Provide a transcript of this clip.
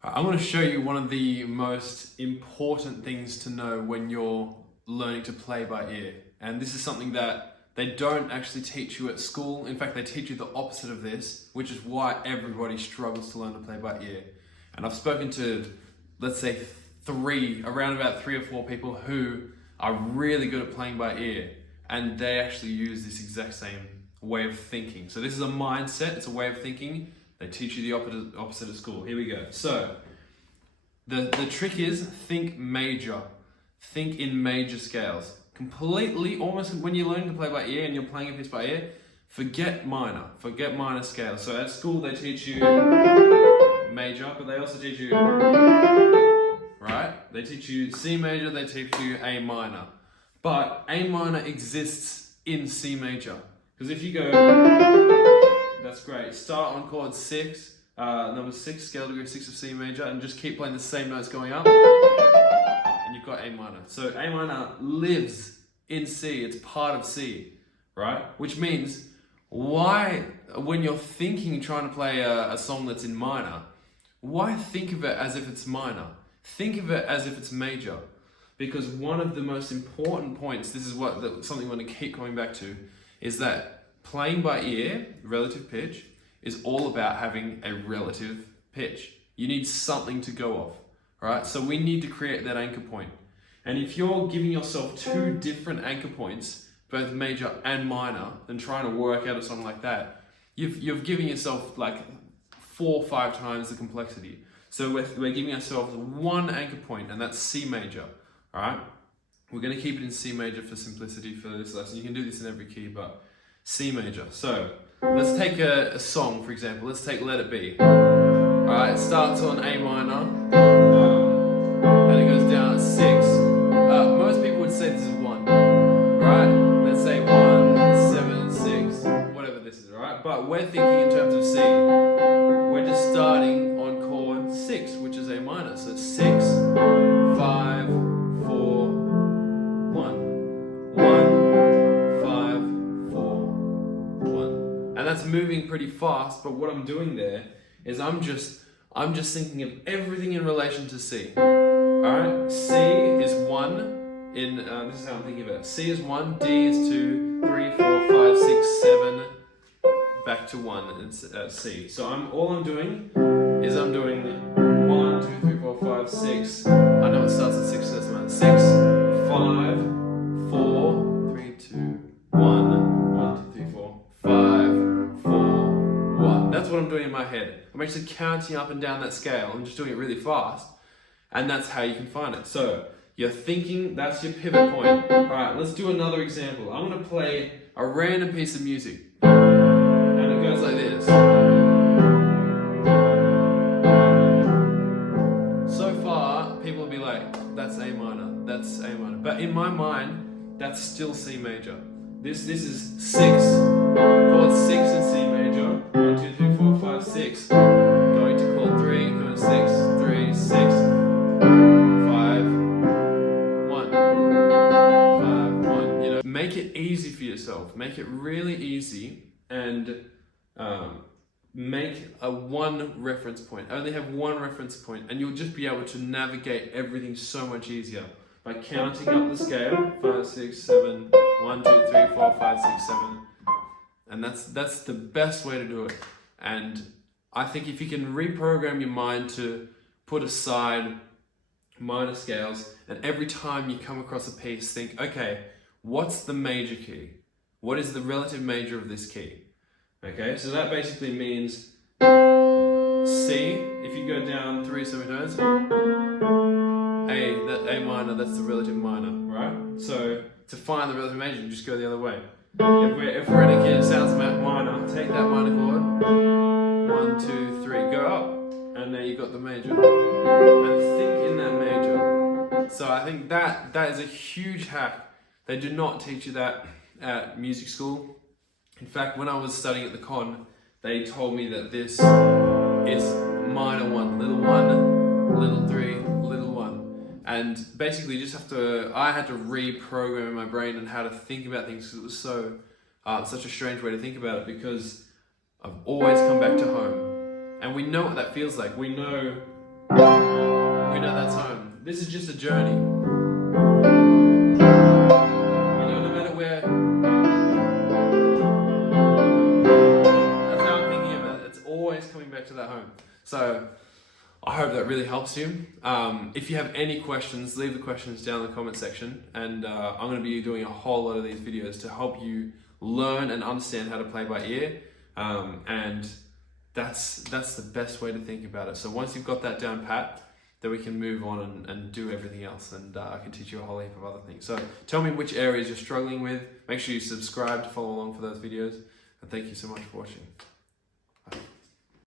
I'm going to show you one of the most important things to know when you're learning to play by ear. And this is something that they don't actually teach you at school. In fact, they teach you the opposite of this, which is why everybody struggles to learn to play by ear. And I've spoken to, let's say, around about 3 or 4 people who are really good at playing by ear. And they actually use this exact same way of thinking. So this is a mindset, it's a way of thinking. They teach you the opposite at school. Here we go. So, the trick is think major. Think in major scales. Completely, almost when you're learning to play by ear and you're playing a piece by ear, forget minor scales. So at school they teach you major, but they also teach you, right? They teach you C major, they teach you A minor. But A minor exists in C major. Because if you go, that's great. Start on chord 6, number 6, scale degree 6 of C major, and just keep playing the same notes going up, and you've got A minor. So A minor lives in C, it's part of C, right? Which means, why, when you're thinking, trying to play a song that's in minor, why think of it as if it's minor? Think of it as if it's major. Because one of the most important points, this is something I'm going to keep coming back to, is that playing by ear, relative pitch, is all about having a relative pitch. You need something to go off, right? So we need to create that anchor point. And if you're giving yourself 2 different anchor points, both major and minor, and trying to work out a song like that, you've given yourself like 4 or 5 times the complexity. So we're giving ourselves 1 anchor point, and that's C major, all right? We're going to keep it in C major for simplicity for this lesson. You can do this in every key, but C major. So let's take a song, for example. Let's take Let It Be. Alright, it starts on A minor, and it goes down at 6. Most people would say this is 1. Right? Let's say 1, 7, 6, whatever this is, alright? But we're thinking in terms of C. We're just starting on chord 6, which is A minor. So 6, 5, 4, 1. 1, 5, 4, 1. And that's moving pretty fast, but what I'm doing there is I'm just thinking of everything in relation to C. Alright? C is 1 in, this is how I'm thinking of it. C is 1, D is 2, 3, 4, 5, 6, 7, back to 1 in C. So all I'm doing is I'm doing 1, 2, 3, 4, 5, 6. I know it starts at 6, so that's about 6, 5, 4, 3, 2, 1, 1, 2, 3, 4, 5, 4, 1. That's what I'm doing in my head. I'm actually counting up and down that scale. I'm just doing it really fast. And that's how you can find it. So you're thinking, that's your pivot point. Alright, let's do another example. I'm going to play a random piece of music. And it goes like this. So far, people will be like, that's A minor, that's A minor. But in my mind, that's still C major. This is 6, chord 6 in C major. 1, 2, 3, 4, 5, 6. Going to chord 3, going to 6, 3, 6, 5, 1. 5, 1. You know, make it easy for yourself. Make it really easy, and make a 1 reference point. Only have 1 reference point, and you'll just be able to navigate everything so much easier by counting up the scale. 5, 6, 7, 1, 2, 3, 4, 5, 6, 7. And that's the best way to do it. And I think if you can reprogram your mind to put aside minor scales, and every time you come across a piece, think, okay, what's the major key? What is the relative major of this key? Okay, so that basically means C, if you go down 3 semitones, A minor, that's the relative minor, right? So to find the relative major, you just go the other way. If we're in a key that sounds minor, take that minor chord, 1, 2, 3, go up, and now you've got the major. And think in that major. So I think that is a huge hack. They do not teach you that at music school. In fact, when I was studying at the con, they told me that this is minor 1, little 3, little 1. And basically I had to reprogram in my brain on how to think about things, because it was such a strange way to think about it, because I've always come back to home. And we know what that feels like. We know this is just a journey. No matter where. That's how I'm thinking about it. It's always coming back to that home. So I hope that really helps you. If you have any questions, leave the questions down in the comment section, and I'm going to be doing a whole lot of these videos to help you learn and understand how to play by ear, and that's the best way to think about it. So once you've got that down pat, then we can move on and do everything else, and I can teach you a whole heap of other things. So tell me which areas you're struggling with. Make sure you subscribe to follow along for those videos, and thank you so much for watching.